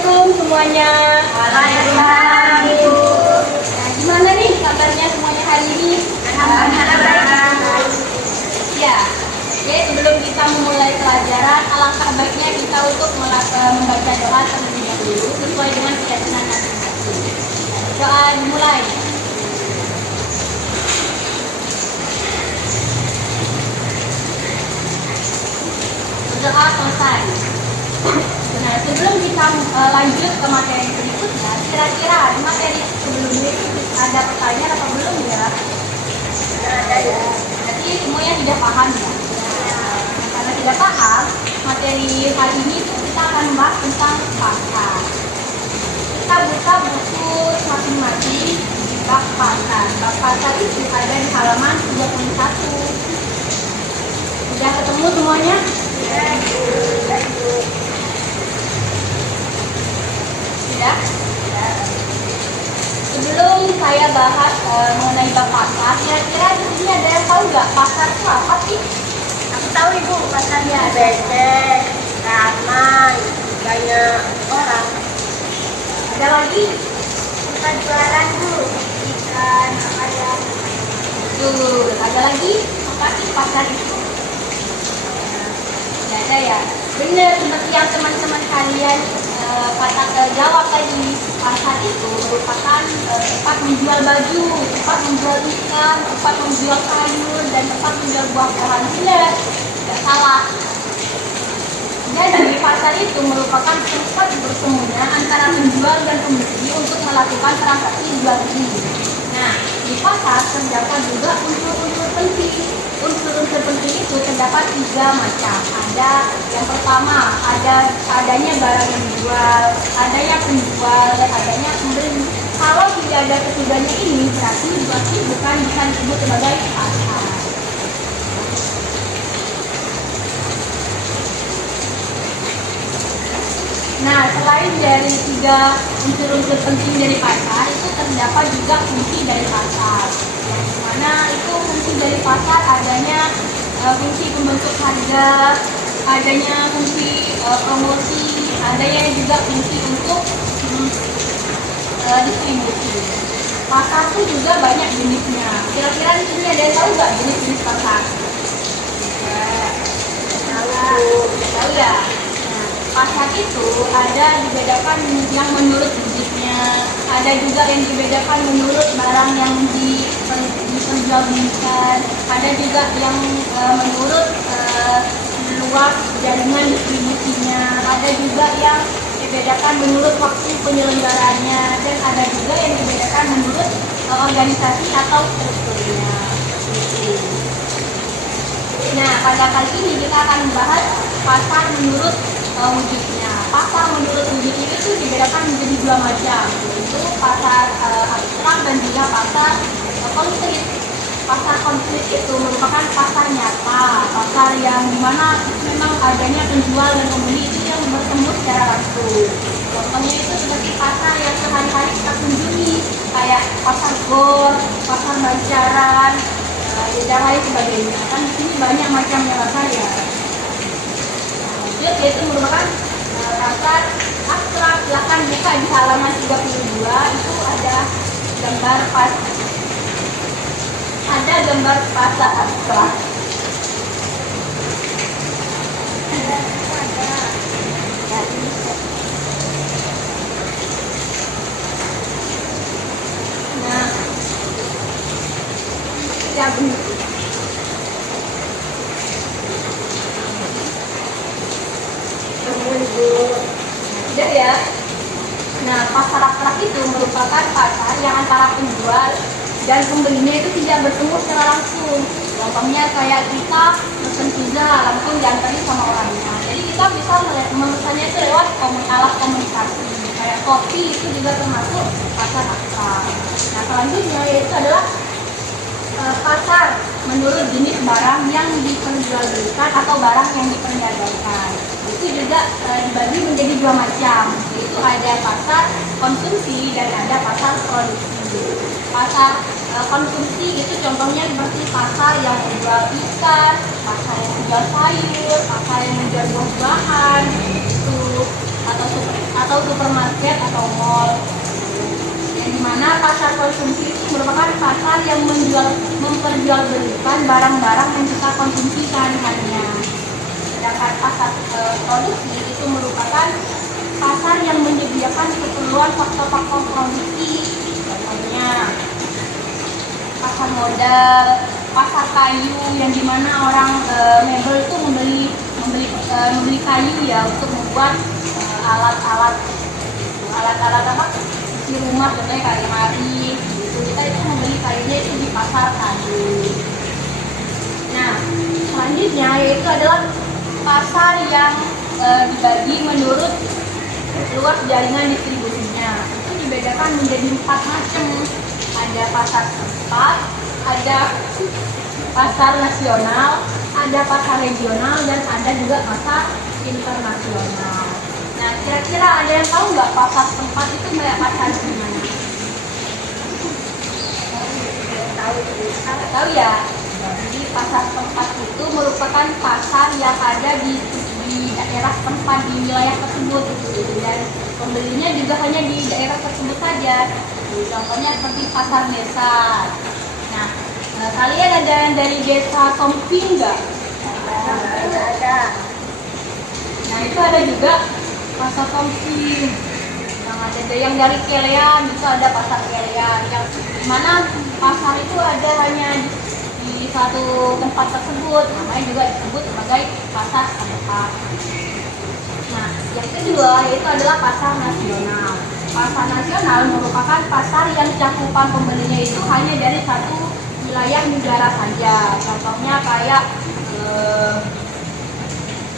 Assalamualaikum semuanya. Waalaikumsalam. Nah, gimana nih kabarnya semuanya hari ini? Alhamdulillah. Ya, oke, sebelum kita memulai pelajaran, alangkah baiknya kita untuk membaca doa terlebih dahulu sesuai dengan keyakinan masing-masing. Doa dimulai. Doa selesai. Nah, sebelum kita lanjut ke materi berikutnya, kira-kira di materi sebelumnya itu ada pertanyaan atau belum ya? Ada ya. Jadi semuanya sudah paham ya? Karena tidak paham, materi hari ini kita akan membahas tentang pasar. Kita buka buku masing-masing di bab pasar. Bab pasar itu ada di halaman 31. Sudah ketemu semuanya? Sudah? Sebelum saya bahas mengenai bab pasar, kira-kira di sini ada yang tahu nggak pasar itu apa sih? Aku tahu ibu pasarnya becek, ramai, banyak orang. Ada lagi? Kita jualan bu, ikan, ayam. Tuh, ada lagi? Apa sih pasar itu? Tidak ada ya? Benar, seperti yang teman-teman kalian jawab tadi. Pasar itu merupakan tempat menjual baju, tempat menjual ikan, tempat menjual sayur, dan tempat menjual buah-buahan. Benar, tidak salah. Jadi pasar itu merupakan tempat bertemunya antara penjual dan pembeli untuk melakukan transaksi jual beli. Nah, di pasar terdapat juga unsur-unsur penting. Unsur-unsur penting itu terdapat 3 macam. Ada yang pertama, adanya barang yang dijual, adanya penjual, dan adanya pembeli. Kalau tidak ada ketiganya ini, berarti bukan bisa disebut sebagai pasar. Nah, selain dari 3 unsur-unsur penting dari pasar, itu terdapat juga fungsi dari pasar. Yang mana itu fungsi dari pasar adanya fungsi pembentuk harga, adanya fungsi promosi, adanya juga fungsi untuk distribusi. Pasar itu juga banyak jenisnya. Kira-kira di sini ada yang tahu nggak jenis-jenis pasar? Tahu ya? Pasar itu ada dibedakan yang menurut jenisnya, ada juga yang dibedakan menurut barang yang diperjualbelikan, ada juga yang menurut luas jaringan distribusinya, ada juga yang dibedakan menurut waktu penyelenggaraannya, dan ada juga yang dibedakan menurut organisasi atau strukturnya. Nah, pada kali ini kita akan membahas pasar menurut wujudnya. Pasar menurut wujudnya itu dibedakan menjadi 2 macam, yaitu pasar abstrak dan juga pasar konkret. Pasar konkret itu merupakan pasar nyata, pasar yang dimana memang adanya penjual dan pembeli itu yang bertemu secara langsung. Contohnya itu seperti pasar yang sehari-hari kita kunjungi, kayak pasar Gor, pasar Banjaran, dan lain sebagainya. Kan di sini banyak macamnya pasar ya. Yaitu merupakan pasar abstrak. Silahkan buka di halaman 32, itu ada gambar pasar abstrak. Nah, ya begitu. Tidak ya. Nah, pasar abstrak itu merupakan pasar yang antara penjual dan pembelinya itu tidak bertemu secara langsung. Contohnya kayak kita pesan pizza langsung diantarin sama orangnya. Jadi kita bisa memesannya itu lewat alat komunikasi. Kayak kopi itu juga termasuk pasar abstrak. Nah, selanjutnya yaitu adalah pasar menurut jenis barang yang diperjualbelikan atau barang yang diperdagangkan. Itu juga dibagi menjadi 2 macam, yaitu ada pasar konsumsi dan ada pasar produksi. Pasar konsumsi itu contohnya seperti pasar yang menjual ikan, pasar yang menjual sayur, pasar yang menjual buah-buahan, itu atau supermarket pasar konsumsi itu merupakan pasar yang memperjualbelikan barang-barang yang kita konsumsi sehari-harinya. Sedangkan pasar produksi itu merupakan pasar yang menyediakan keperluan faktor-faktor produksi. Contohnya pasar modal, pasar kayu yang dimana orang mebel itu membeli kayu ya untuk membuat alat-alat apa di rumah, contohnya kayak lemari gitu. Kita itu membeli kayunya itu di pasar kayu. Nah, selanjutnya yaitu adalah pasar yang dibagi menurut luas jaringan distribusinya. Itu dibedakan menjadi 4 macam. Ada pasar setempat, ada pasar nasional, ada pasar regional, dan ada juga pasar internasional. Nah, kira-kira ada yang tahu nggak pasar setempat itu kayak pasar gimana? Tahu ya? Jadi pasar setempat itu merupakan pasar yang ada di daerah tempat di wilayah tersebut gitu. Dan pembelinya juga hanya di daerah tersebut saja. Contohnya seperti pasar desa. Nah, kalian ada yang dari desa Tomping nggak? Ada. Nah, itu ada juga pasar Tomping. Yang dari Kelean itu ada pasar Kelean, yang mana pasar itu ada hanya di satu tempat tersebut, namanya juga disebut sebagai pasar setempat. Nah, yang kedua yaitu adalah pasar nasional. Pasar nasional merupakan pasar yang cakupan pembelinya itu hanya dari satu wilayah negara saja. Contohnya kayak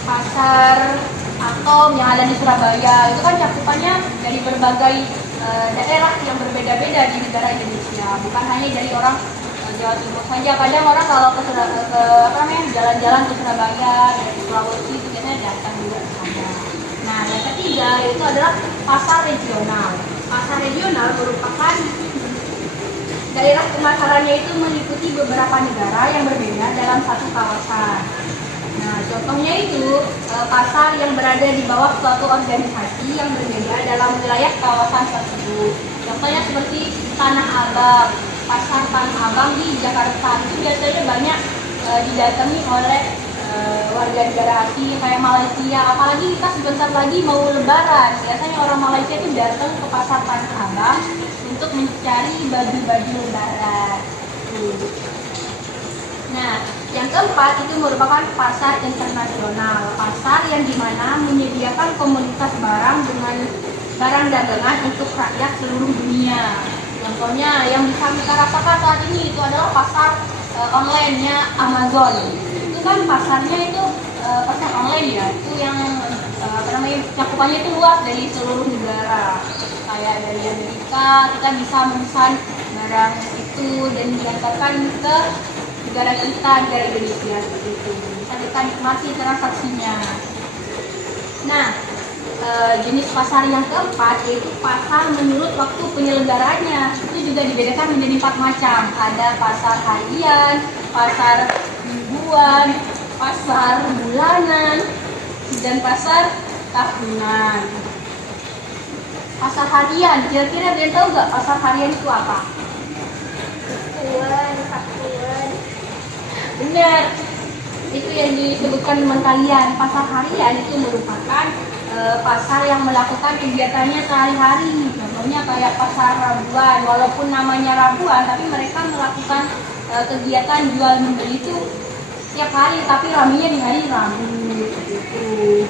pasar Atom yang ada di Surabaya, itu kan cakupannya dari berbagai daerah yang berbeda-beda di negara Indonesia, bukan hanya dari orang Jawa Timur saja. Kadang orang kalau ke jalan-jalan ke Surabaya dari Sulawesi itu biasanya datang juga ke sana. Nah, yang ketiga itu adalah pasar regional. Pasar regional merupakan daerah pemasarannya itu meliputi beberapa negara yang berbeda dalam satu kawasan. Nah, contohnya itu pasar yang berada di bawah suatu organisasi yang berbeda dalam wilayah kawasan tersebut. Contohnya seperti Tanah Abang, pasar Tanah Abang di Jakarta itu biasanya banyak didatangi oleh warga negara asing kayak Malaysia. Apalagi kita sebentar lagi mau Lebaran, biasanya orang Malaysia itu datang ke pasar Tanah Abang untuk mencari baju-baju Lebaran. Nah, yang keempat itu merupakan pasar internasional, pasar yang dimana menyediakan komunitas barang dengan barang dagangan untuk rakyat seluruh dunia. Contohnya yang bisa kita rasakan saat ini itu adalah pasar online-nya Amazon. Itu kan pasarnya itu pasar online ya, itu yang cakupannya itu luas dari seluruh negara. Kayak dari Amerika kita bisa memesan barang itu dan diantarkan ke negara kita, negara Indonesia seperti itu. Bisa kita nikmati transaksinya. Nah, jenis pasar yang keempat yaitu pasar menurut waktu penyelenggaraannya. Itu juga dibedakan menjadi 4 macam. Ada pasar harian, pasar mingguan, pasar bulanan, dan pasar tahunan. Pasar harian, kira-kira kalian tahu nggak pasar harian itu apa? Benar, itu yang disebutkan teman kalian. Pasar harian itu merupakan pasar yang melakukan kegiatannya sehari-hari. Contohnya kayak pasar Rabuan, walaupun namanya Rabuan, tapi mereka melakukan kegiatan jual membeli itu setiap hari, tapi ramainya di hari Rabu. Gitu.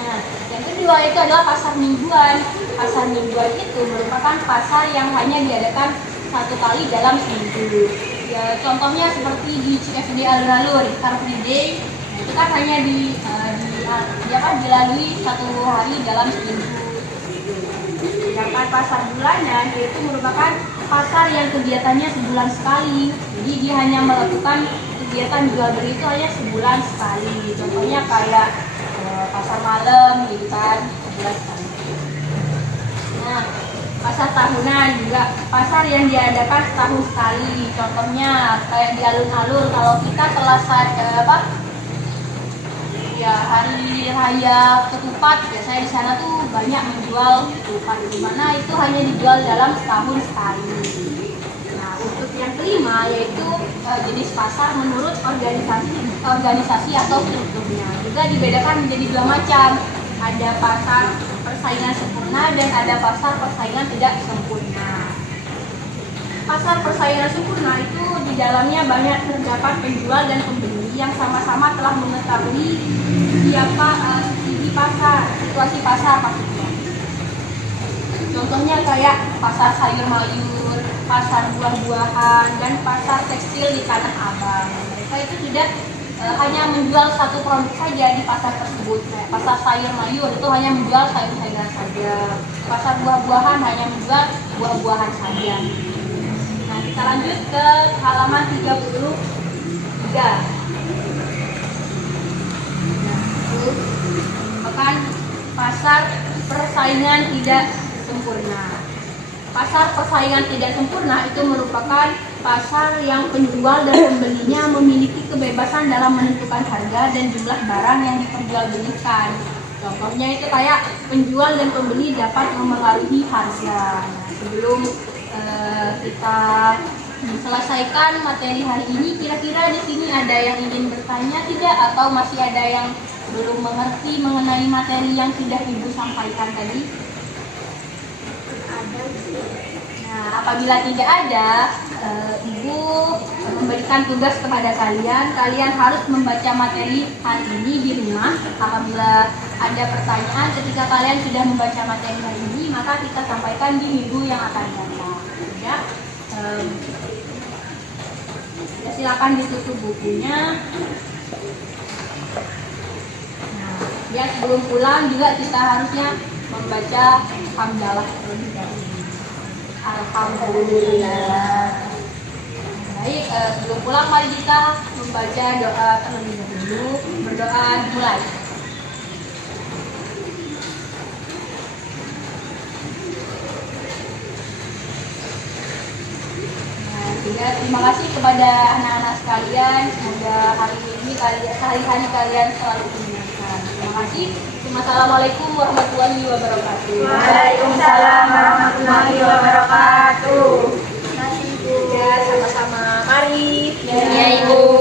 Nah, yang kedua itu adalah pasar mingguan. Pasar mingguan itu merupakan pasar yang hanya diadakan 1 kali dalam seminggu. Ya, contohnya seperti di CFD alun-alun, Car Free Day, itu kan hanya dilalui 1 hari dalam seminggu. Sedangkan pasar bulanan itu merupakan pasar yang kegiatannya sebulan sekali. Jadi dia hanya melakukan kegiatan jual beli itu hanya sebulan sekali. Contohnya kayak pasar malam gitu kan, sebulan sekali. Nah, pasar tahunan juga pasar yang diadakan setahun sekali. Contohnya kayak di alun-alun, kalau kita selesai Ya, hari raya ketupat biasanya di sana tuh banyak menjual ketupat, di mana itu hanya dijual dalam setahun sekali. Nah, untuk yang kelima yaitu jenis pasar menurut organisasi atau strukturnya. Juga dibedakan menjadi dua macam. Ada pasar persaingan sempurna dan ada pasar persaingan tidak sempurna. Pasar persaingan sempurna itu di dalamnya banyak terdapat penjual dan pembeli yang sama-sama telah mengetahui situasi pasar maksudnya. Contohnya kayak pasar sayur mayur, pasar buah-buahan, dan pasar tekstil di Tanah Abang. Mereka itu tidak hanya menjual satu produk saja di pasar tersebut. Kayak pasar sayur mayur itu hanya menjual sayur-sayuran saja. Pasar buah-buahan hanya menjual buah-buahan saja. Nah, kita lanjut ke halaman 33. Bahkan pasar persaingan tidak sempurna. Pasar persaingan tidak sempurna itu merupakan pasar yang penjual dan pembelinya memiliki kebebasan dalam menentukan harga dan jumlah barang yang diperjualbelikan. Contohnya itu kayak penjual dan pembeli dapat memengaruhi harga. Nah, sebelum kita selesaikan materi hari ini, kira-kira di sini ada yang ingin bertanya tidak, atau masih ada yang belum mengerti mengenai materi yang sudah Ibu sampaikan tadi? Nah, apabila tidak ada, Ibu memberikan tugas kepada kalian. Kalian harus membaca materi hari ini di rumah. Apabila ada pertanyaan ketika kalian sudah membaca materi hari ini, maka kita sampaikan di minggu yang akan datang. Ya, silakan ditutup bukunya. Ya, sebelum pulang juga kita harusnya membaca hamdalah terlebih dahulu. Alhamdulillah. Baik, sebelum pulang mari kita membaca doa terlebih dahulu. Berdoa dimulai. Terima kasih kepada anak-anak sekalian. Semoga hari-hari kalian selalu menyenangkan. Terima kasih. Assalamualaikum warahmatullahi wabarakatuh. Waalaikumsalam warahmatullahi wabarakatuh. Ya, sama-sama. Mari. Ya, Ibu.